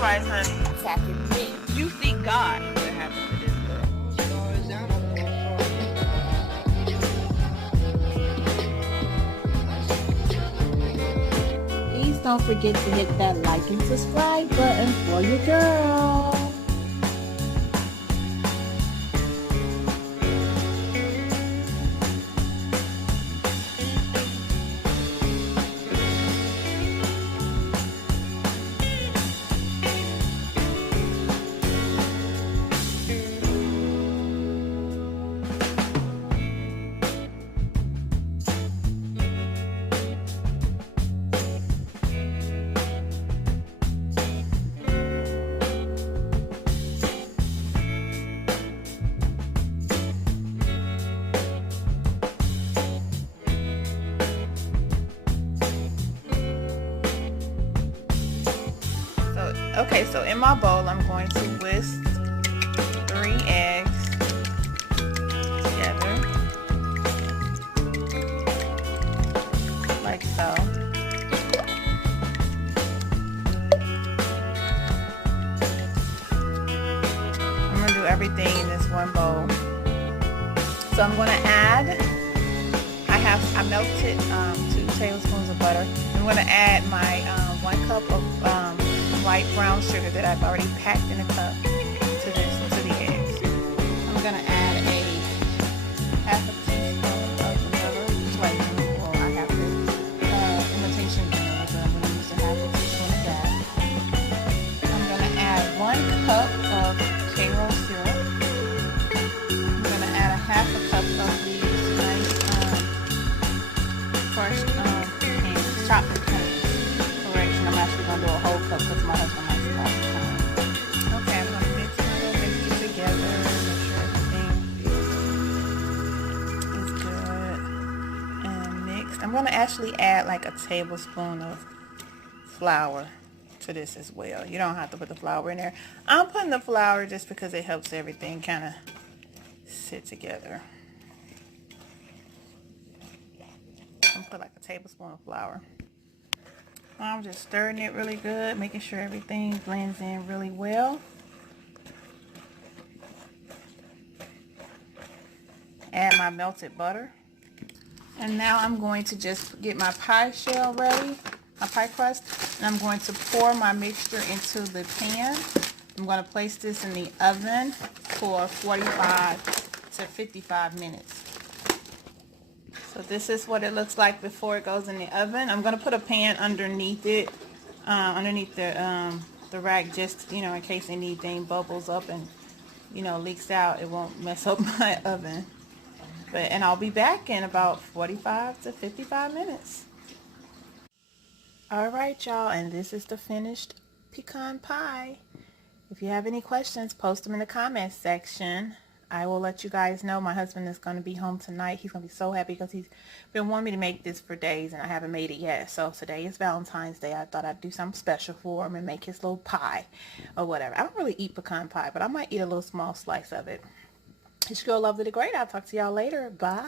right, honey. Attacking me. You see God. What happened to this girl? Please don't forget to hit that like and subscribe button for your girl. Okay, so in my bowl, I'm going to whisk 3 eggs together, like so. I'm going to do everything in this one bowl. So I'm going to add, I melted 2 tablespoons of butter. I'm going to add my 1 cup of white brown sugar that I've already packed in a cup to the eggs. I'm gonna add a half a teaspoon of vanilla flavoring. Well, I have this imitation vanilla, but I'm gonna use a half a teaspoon of that. I'm gonna add 1 cup of Karo syrup. I'm gonna add a half a cup of these nice crushed pecans, chopped pecans. I'm actually going to do a whole cup because my husband likes it all the time. Okay, I'm going to mix my little mixture together, make sure everything is good and mixed. I'm going to actually add like a tablespoon of flour to this as well. You don't have to put the flour in there. I'm putting the flour just because it helps everything kind of sit together. I'm going to put like a tablespoon of flour. I'm just stirring it really good, making sure everything blends in really well. Add my melted butter. And now I'm going to just get my pie shell ready, my pie crust. And I'm going to pour my mixture into the pan. I'm going to place this in the oven for 45 to 55 minutes. So this is what it looks like before it goes in the oven. I'm going to put a pan underneath it, underneath the rack, just, you know, in case anything bubbles up and, you know, leaks out. It won't mess up my oven. And I'll be back in about 45 to 55 minutes. All right, y'all, and this is the finished pecan pie. If you have any questions, post them in the comments section. I will let you guys know. My husband is going to be home tonight. He's going to be so happy because he's been wanting me to make this for days and I haven't made it yet. So today is Valentine's Day. I thought I'd do something special for him and make his little pie or whatever. I don't really eat pecan pie, but I might eat a little small slice of it. It's your girl, Lovely the Great. I'll talk to y'all later. Bye.